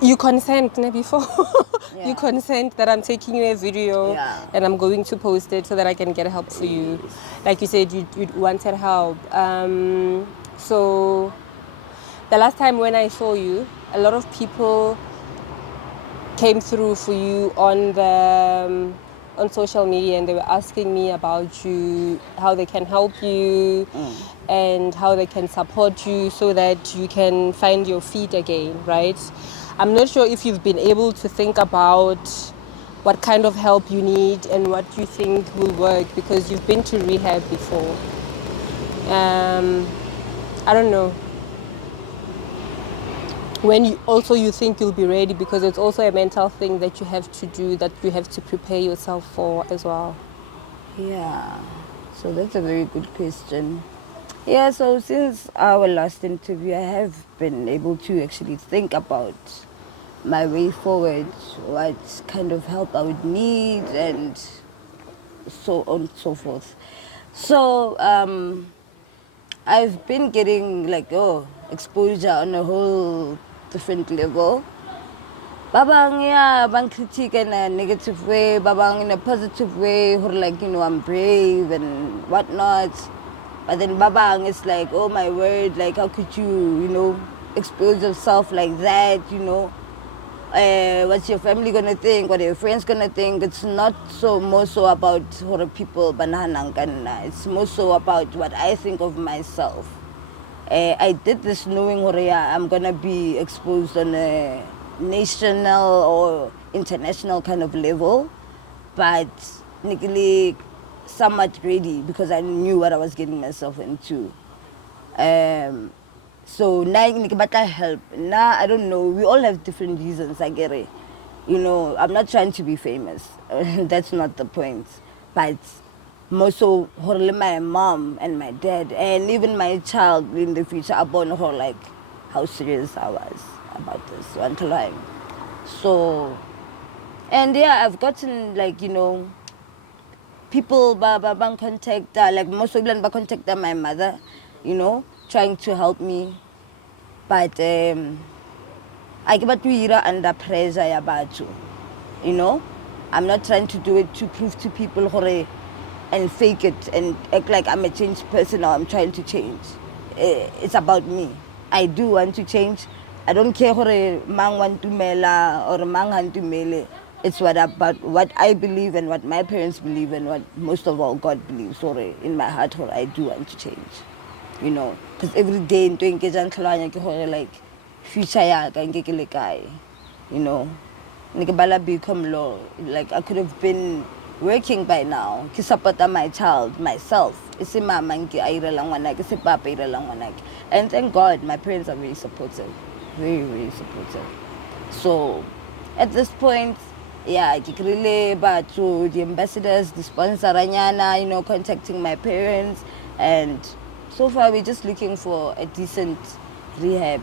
You consent before. Yeah. You consent that I'm taking you a video Yeah. and I'm going to post it so that I can get help for you. Yes. Like you said, you wanted help. So the last time when I saw you, a lot of people came through for you on social media, and they were asking me about you, how they can help you, and how they can support you so that you can find your feet again, right? I'm not sure if you've been able to think about what kind of help you need and what you think will work, because you've been to rehab before. I don't know when you think you'll be ready, because it's also a mental thing that you have to do, that you have to prepare yourself for as well. Yeah. So that's a very good question. Yeah, so since our last interview, I have been able to actually think about my way forward, what kind of help I would need, and so on and so forth. So I've been getting like exposure on a whole different level. Babang, yeah, bang critique in a negative way, babang in a positive way, or like, I'm brave and whatnot. But then babang is like, oh my word, like how could you, expose yourself like that. What's your family gonna think? What are your friends gonna think? It's not so more so about horror people, banana. It's more so about what I think of myself. I did this knowing I'm gonna be exposed on a national or international kind of level, but Nikili somewhat ready because I knew what I was getting myself into. So now nikibata help. Now I don't know. We all have different reasons. I get it. I'm not trying to be famous. That's not the point. But more so, my mom and my dad, and even my child in the future, I born her like how serious I was about this one time. So, and yeah, I've gotten like people bang contact like most of them contact my mother, trying to help me, but I get to under pressure ya batho, you know. I'm not trying to do it to prove to people hore and fake it and act like I'm a changed person or I'm trying to change. It's about me. I do want to change. I don't care hore mang want to mela or mang want to mele. It's about what I believe and what my parents believe and what most of all God believes. Sorry, in my heart, hore I do want to change. Because every day into engage and like future ya ka nke ke le kae, ne ke bala become law. Like I could have been working by now ke supporta my child myself. Ese mama nke a irela ngwana ke se papa irela ngwana ke. And thank God my parents are very supportive, very very supportive. So at this point, yeah, ke krile batho, the ambassadors, the sponsoranyana, contacting my parents, and so far we're just looking for a decent rehab,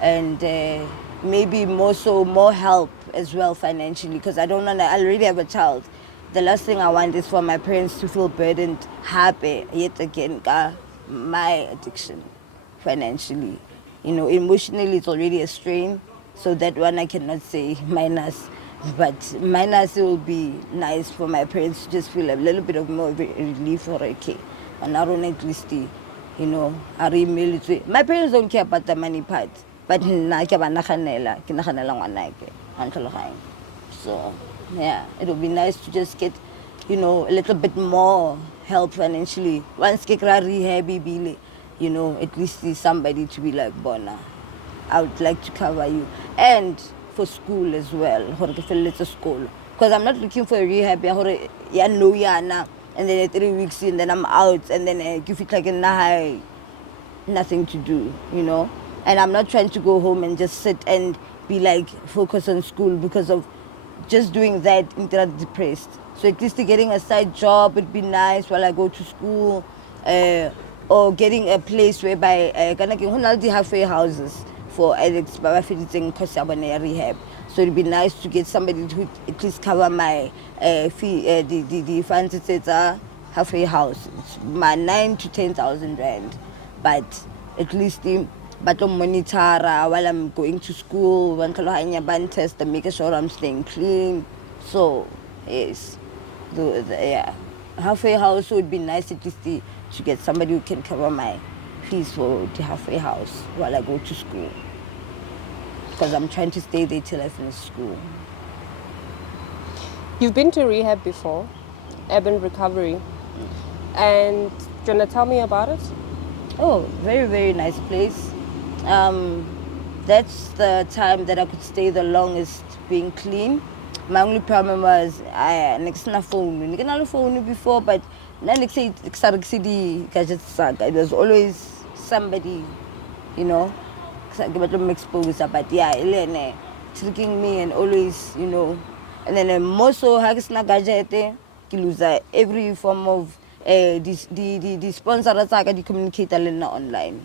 and maybe more help as well financially, because I don't want to. I already have a child. The last thing I want is for my parents to feel burdened, happy yet again, my addiction financially. Emotionally it's already a strain, so that one I cannot say minus. But minus, it will be nice for my parents to just feel a little bit of more relief or okay. And I don't at least, I really my parents don't care about the money part. But so yeah, it would be nice to just get, a little bit more help financially. Once ke kry rehab at least see somebody to be like, Bona, I would like to cover you. And for school as well, school. Because I'm not looking for a rehab, and then 3 weeks in, then I'm out, and then if it's like nothing to do, And I'm not trying to go home and just sit and be like focus on school, because of just doing that, I'm depressed. So at least getting a side job would be nice while I go to school, or getting a place whereby the halfway houses for addicts, but I rehab. So it'd be nice to get somebody to at least cover my fee, the funds. It's a halfway house. It's my 9 to 10,000 rand, but at least but monitor while I'm going to school, ban test and making sure I'm staying clean. So yes, yeah, halfway house would be nice at least to get somebody who can cover my fees for the halfway house while I go to school, because I'm trying to stay there till I finish school. You've been to rehab before, urban recovery, and do you want to tell me about it? Oh, very, very nice place. That's the time that I could stay the longest being clean. My only problem was I next na phone. I didn't have phone before, but then it was always somebody, you know, exposed. But yeah, Elene tricking me and always, you know, and then more so hagisna gadget, lose every form of the sponsors are the communicator online.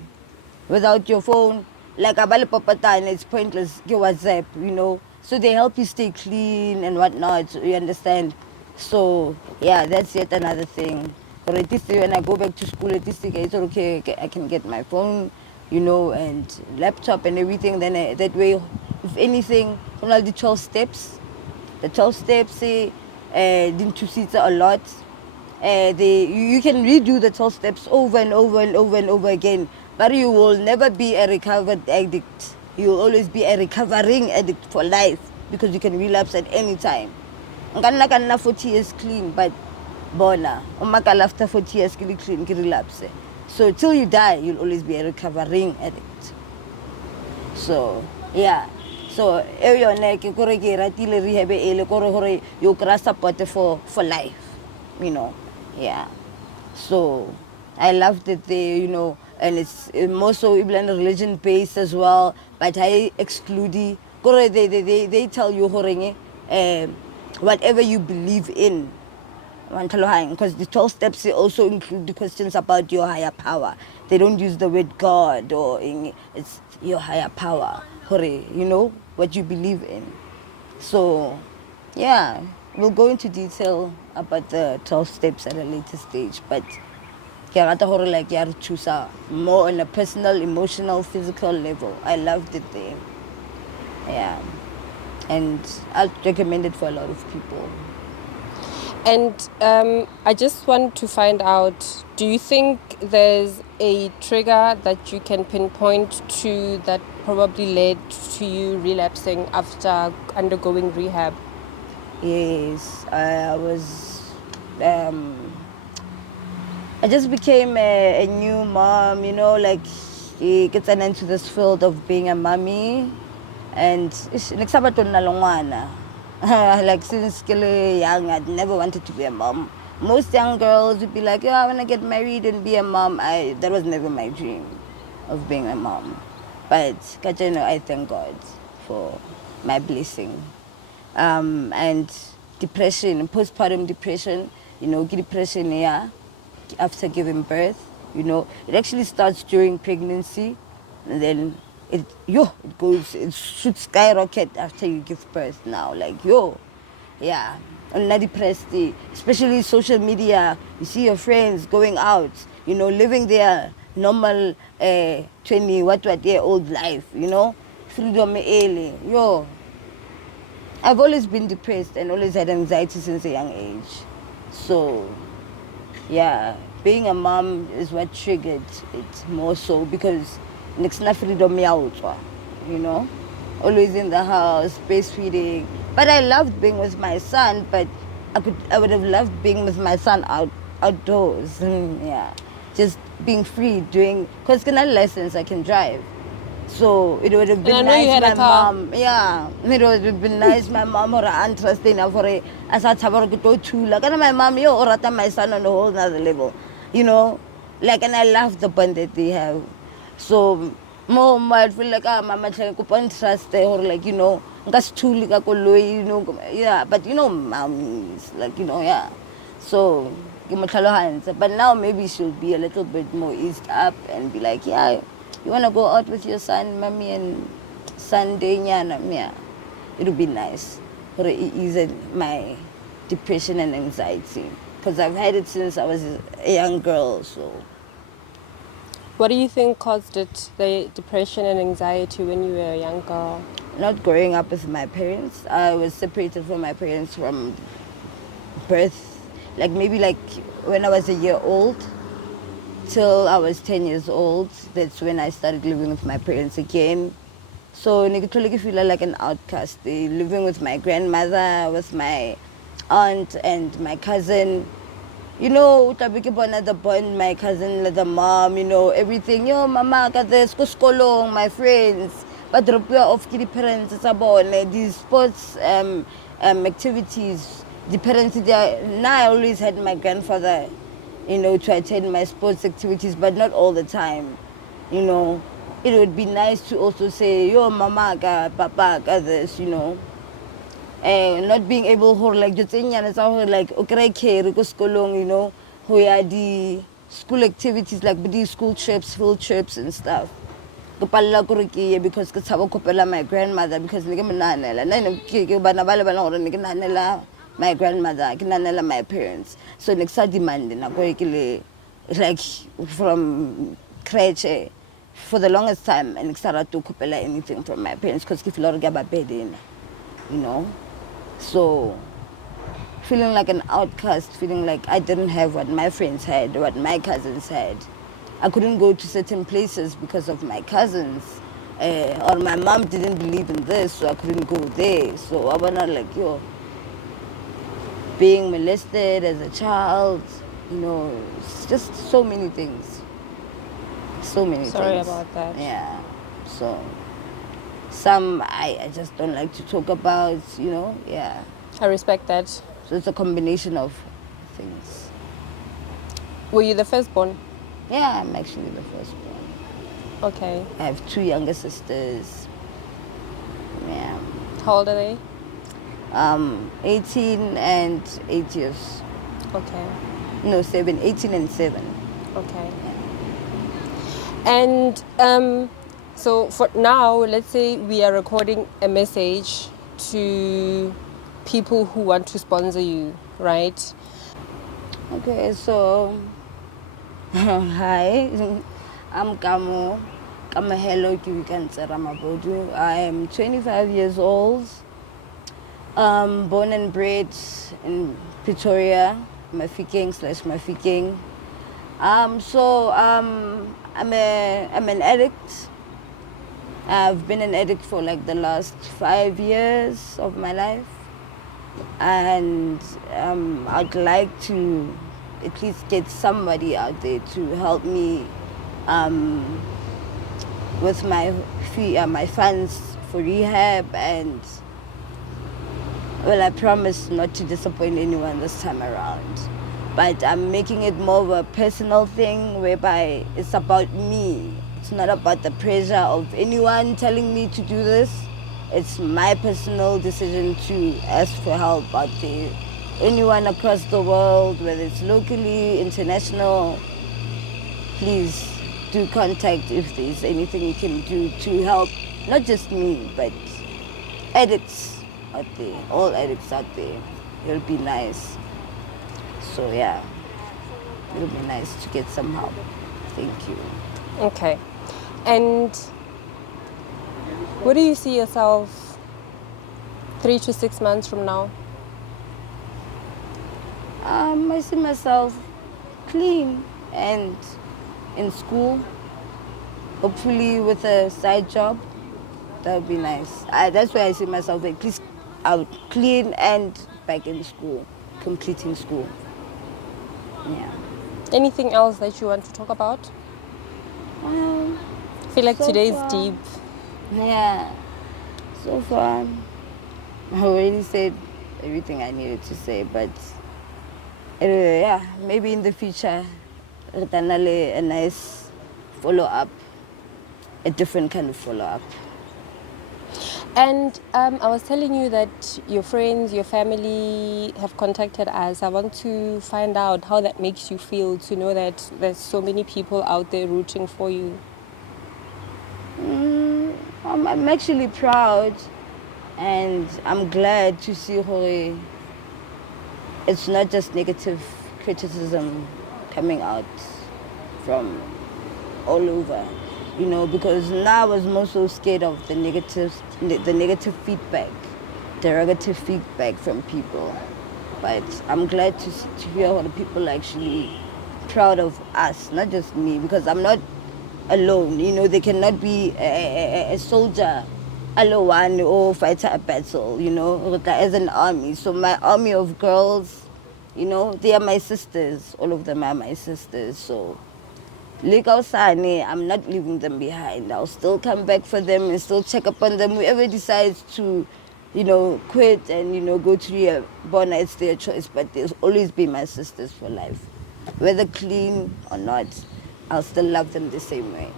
Without your phone, like a balipopatan, it's pointless. Your WhatsApp, you know. So they help you stay clean and whatnot. You understand? So yeah, that's yet another thing. But at least when I go back to school, at least it's okay. I can get my phone, you know, and laptop and everything. Then that way, if anything, from all the 12 steps, the 12 steps didn't you see it a lot? You can redo the 12 steps over and over and over and over again, but you will never be a recovered addict. You will always be a recovering addict for life, because you can relapse at any time. Nka 40 years clean, but bona, after 40 years clean, you relapse. So till you die, you'll always be a recovering addict. So yeah. So yone ke kore ke ratile rehab ele kore hore you kra support for life, you know. Yeah. So I loved it there, you know, and it's more so even religion based as well, but I exclude kore they tell you hore whatever you believe in, because the 12 steps also include the questions about your higher power. They don't use the word God it's your higher power. You know, what you believe in. So, yeah, we'll go into detail about the 12 steps at a later stage. But like you choose more on a personal, emotional, physical level. I loved it there. Yeah. And I'll recommend it for a lot of people. And I just want to find out, do you think there's a trigger that you can pinpoint to that probably led to you relapsing after undergoing rehab? Yes, I was. I just became a new mom, you know, like he gets into this field of being a mommy, and nagsabaton na longwana. Like since young, I'd never wanted to be a mom. Most young girls would be like, "Oh, I want to get married and be a mom." That was never my dream of being a mom. But I thank God for my blessing. And depression, postpartum depression, you know, depression, yeah, after giving birth, you know, it actually starts during pregnancy, and then it should skyrocket after you give birth now. Like, yeah, I'm not depressed, especially social media. You see your friends going out, you know, living their normal 20 what year old life, you know, freedom early, I've always been depressed and always had anxiety since a young age. So, yeah, being a mom is what triggered it more so, because next na freedom yautwa, you know, always in the house, breastfeeding. But I loved being with my son, but I would have loved being with my son outdoors. Yeah, just being free, doing, because can I license, I can drive. So it would have been nice my mom. Yeah, it would have been nice my mom or interest in for a as I have to go to like my mom or my son on a whole other level, you know, like, and I love the bond that they have. So more I feel like mama ko interest or like, you know, that's too like you know, yeah, but you know mom is like, you know, yeah. So but now maybe she'll be a little bit more eased up and be like, yeah, you want to go out with your son, mommy, and Sunday, yeah, it'll be nice for ease my depression and anxiety, because I've had it since I was a young girl. So What do you think caused it, the depression and anxiety when you were a young girl? Not growing up with my parents. I was separated from my parents from birth. Like maybe like when I was a year old till I was 10 years old. That's when I started living with my parents again. So I feel like an outcast. Living with my grandmother, with my aunt and my cousin. You know, the bond, my cousin, the mom, you know, everything. Yo, mama, got this, kuskolong, my friends. But drop off the parents, these sports activities. The parents, now I always had my grandfather, you know, to attend my sports activities, but not all the time, you know. It would be nice to also say, yo, mama, papa, this, you know. Not being able to like just like okay care you know who are the school activities like the school trips, field trips and stuff. Because my grandmother because my grandmother, my parents. So next demand like from creche for the longest time and started to anything from my parents because if you know. So, feeling like an outcast, feeling like I didn't have what my friends had, what my cousins had. I couldn't go to certain places because of my cousins. Or my mom didn't believe in this, so I couldn't go there. So I was not like, yo, being molested as a child, you know, it's just so many things. So many things. Sorry about that. Yeah. So some I just don't like to talk about, you know, yeah. I respect that. So it's a combination of things. Were you the firstborn? Yeah, I'm actually the firstborn. Okay. I have 2 younger sisters. Yeah. How old are they? 18 and 8 years. Okay. No, 7. 18 and 7. Okay. Yeah. And so for now, let's say we are recording a message to people who want to sponsor you, right? Okay, so hi, I'm Kamogelo. I am 25 years old. Born and bred in Pretoria, Mafikeng. I'm an addict. I've been an addict for like the last 5 years of my life, and I'd like to at least get somebody out there to help me with my fee, my funds for rehab, and well, I promise not to disappoint anyone this time around. But I'm making it more of a personal thing whereby it's about me. It's not about the pressure of anyone telling me to do this. It's my personal decision to ask for help out there. Anyone across the world, whether it's locally, international, please do contact if there's anything you can do to help, not just me, but addicts out there, all addicts out there. It'll be nice. So yeah, it'll be nice to get some help. Thank you. Okay. And where do you see yourself 3 to 6 months from now? I see myself clean and in school, hopefully with a side job. That would be nice. That's where I see myself, at least out clean and back in school, completing school. Yeah. Anything else that you want to talk about? I feel like so today's far, deep. Yeah. So far, I already said everything I needed to say, but yeah, maybe in the future, a nice follow-up, a different kind of follow-up. And I was telling you that your friends, your family have contacted us. I want to find out how that makes you feel to know that there's so many people out there rooting for you. I'm actually proud, and I'm glad to see how it's not just negative criticism coming out from all over, you know, because now I was more so scared of the negative feedback, derogative feedback from people. But I'm glad to hear what the people are actually proud of us, not just me, because I'm not alone. You know, they cannot be a soldier alone or fight a battle, you know, as an army. So my army of girls, you know, they are my sisters. All of them are my sisters. So I'm not leaving them behind. I'll still come back for them and still check up on them. Whoever decides to, you know, quit and, you know, go to rehab, Bona, it's their choice, but they'll always be my sisters for life. Whether clean or not, I'll still love them the same way.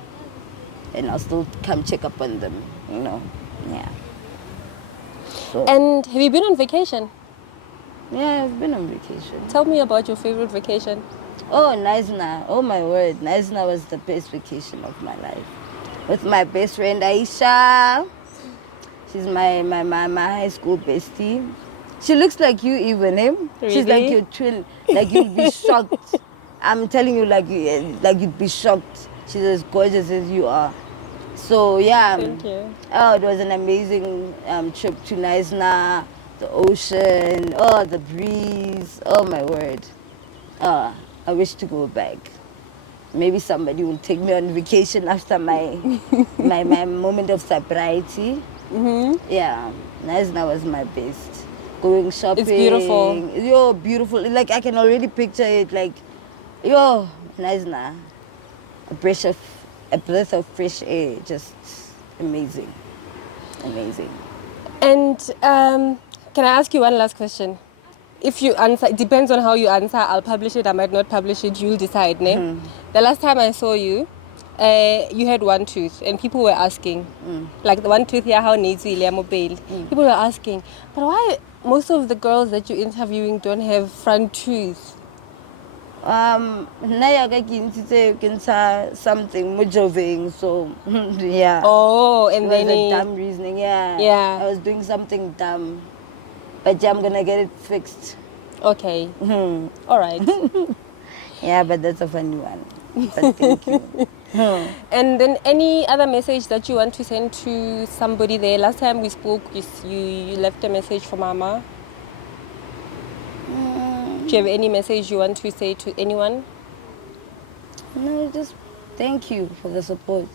And I'll still come check up on them, you know. Yeah. So, And have you been on vacation? yeah, I've been on vacation. Tell me about your favorite vacation. Oh, Naisna. Oh, my word. Naisna was the best vacation of my life. With my best friend, Aisha. She's my high school bestie. She looks like you even, eh? She's like Really? your twin. Like, you'd be shocked. I'm telling you, like you'd be shocked. She's as gorgeous as you are. So, yeah. Thank you. Oh, it was an amazing trip to Naisna, the ocean, oh, the breeze. Oh, my word. I wish to go back. Maybe somebody will take me on vacation after my my moment of sobriety. Yeah, Naisna was my best. Going shopping. It's beautiful. Yo, beautiful. Like, I can already picture it. Like, yo, Naisna. A breath of fresh air. Just amazing. Amazing. And can I ask you one last question? If you answer, it depends on how you answer. I'll publish it, I might not publish it, you'll decide, ne? The last time I saw you, you had one tooth, and people were asking, like the one tooth here, how needs mobile. People were asking, but why most of the girls that you're interviewing don't have front teeth? Naya can say something moving, so yeah. Oh, and It then was a dumb reasoning, yeah. Yeah. I was doing something dumb, but yeah, I'm gonna get it fixed. Okay. All right. Yeah, but that's a funny one. But thank you. And then any other message that you want to send to somebody there? Last time we spoke, you left a message for Mama. Do you have any message you want to say to anyone? No, just thank you for the support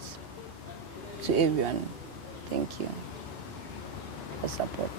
to everyone. Thank you for support.